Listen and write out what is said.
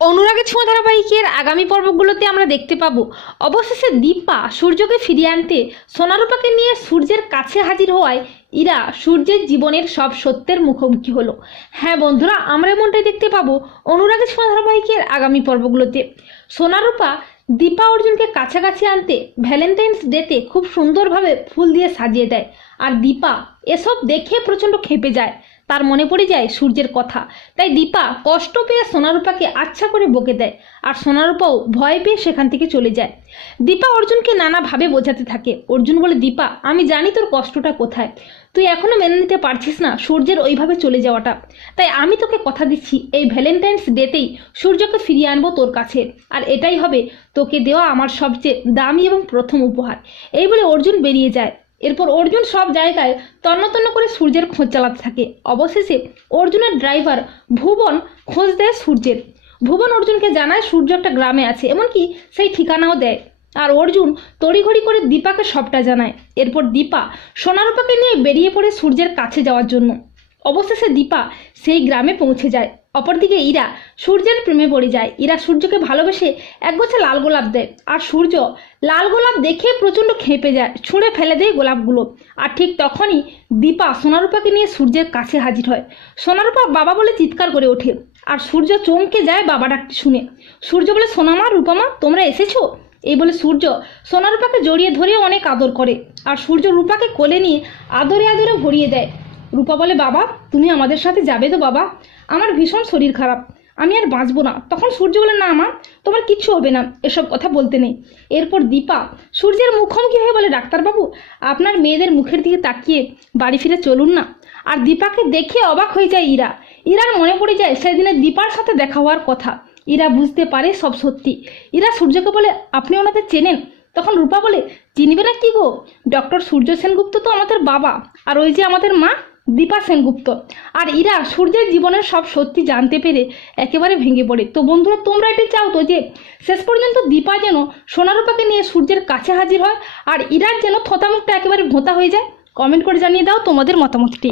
অনুরাগের ছোঁয়া ধারাবাহিকের আগামী পর্বগুলোতে আমরা দেখতে পাবো। অবশেষে দীপা সূর্যকে ফিরিয়ে আনতে সোনারূপাকে নিয়ে সূর্যের কাছে হাজির হওয়ায় ইরা সূর্যের জীবনের সব সত্যের মুখোমুখি হলো। হ্যাঁ বন্ধুরা, আমরা এমনটাই দেখতে পাবো অনুরাগের ছোঁয়া ধারাবাহিকের আগামী পর্বগুলোতে। সোনারূপা দীপা অর্জুনকে কাছাকাছি আনতে ভ্যালেন্টাইন্স ডেতে খুব সুন্দরভাবে ফুল দিয়ে সাজিয়ে দেয়। আর দীপা এসব দেখে প্রচণ্ড খেপে যায়। তার মনে পড়ে যায় সূর্যের কথা। তাই দীপা কষ্ট পেয়ে সোনারূপাকে আচ্ছা করে বকে দেয় আর সোনারূপাও ভয় পেয়ে সেখান থেকে চলে যায়। দীপা অর্জুনকে নানাভাবে বোঝাতে থাকে। অর্জুন বলে, দীপা, আমি জানি তোর কষ্টটা কোথায়। তুই এখনও মেনে নিতে পারছিস না সূর্যের ওইভাবে চলে যাওয়াটা। তাই আমি তোকে কথা দিচ্ছি, এই ভ্যালেন্টাইন্স ডেতেই সূর্যকে ফিরিয়ে আনব তোর কাছে। আর এটাই হবে তোকে দেওয়া আমার সবচেয়ে দামি এবং প্রথম উপহার। এই বলে অর্জুন বেরিয়ে যায়। এরপর অর্জুন সব জায়গায় তন্ন তন্ন করে সূর্যের খোঁজ চালাতে থাকে। অবশেষে অর্জুনের ড্রাইভার ভুবন খোঁজ দেয় সূর্যের। ভুবন অর্জুনকে জানায় সূর্য একটা গ্রামে আছে, এমনকি সেই ঠিকানাও দেয়। আর অর্জুন তড়িঘড়ি করে দীপাকে সবটা জানায়। এরপর দীপা সোনারূপাকে নিয়ে বেরিয়ে পড়ে সূর্যের কাছে যাওয়ার জন্য। অবশেষে দীপা সেই গ্রামে পৌঁছে যায়। অপরদিকে ইরা সূর্যের প্রেমে পড়ে যায়। ইরা সূর্যকে ভালোবেসে একগোছা লাল গোলাপ দেয় আর সূর্য লাল গোলাপ দেখে প্রচণ্ড খেপে যায়, ছুঁড়ে ফেলে দেয় গোলাপগুলো। আর ঠিক তখনই দীপা সোনারূপাকে নিয়ে সূর্যের কাছে হাজির হয়। সোনারূপা বাবা বলে চিৎকার করে ওঠে আর সূর্য চমকে যায় বাবা ডাকটি শুনে। সূর্য বলে, সোনামা, রূপামা, তোমরা এসেছ? এই বলে সূর্য সোনারূপাকে জড়িয়ে ধরে অনেক আদর করে। আর সূর্য রূপাকে কোলে নিয়ে আদরে আদরে ভরিয়ে দেয়। রূপা বলে, বাবা, তুমি আমাদের সাথে যাবে তো বাবা? আমার ভীষণ শরীর খারাপ। আমি আর বাঁচবো না। তখন সূর্য বলে, না মা, তোমার কিচ্ছু হবে না। এসব কথা বলতে নেই। এরপর দীপা, সূর্যের মুখোমুখি হয়ে বলে, ডাক্তারবাবু, আপনার মেয়েদের মুখের দিকে তাকিয়ে বাড়ি ফিরে চলুন না। আর দীপাকে দেখে অবাক হয়ে যায় ইরা। ইরার মনে পড়ে যায় সেদিনে দীপার সাথে দেখা হওয়ার কথা। ইরা বুঝতে পারে সব সত্যি। ইরা সূর্যকে বলে, আপনি ওনাদের চেনেন? তখন রূপা বলে, চিনবে না কি গো? ডক্টর সূর্য সেনগুপ্ত তো আমাদের বাবা। আর ওই যে আমাদের মা দীপা সেনগুপ্ত। আর ইরা সূর্যের জীবনের সব সত্যি জানতে পেরে একেবারে ভেঙে পড়ে। তো বন্ধুরা, তোমরা এটি চাও তো যে, শেষ পর্যন্ত দীপা যেন সোনারূপাকে নিয়ে সূর্যের কাছে হাজির হয়, আর ইরার যেন থতামুখটা একেবারে ভোঁতা হয়ে যায় কমেন্ট করে জানিয়ে দাও তোমাদের মতামতটি।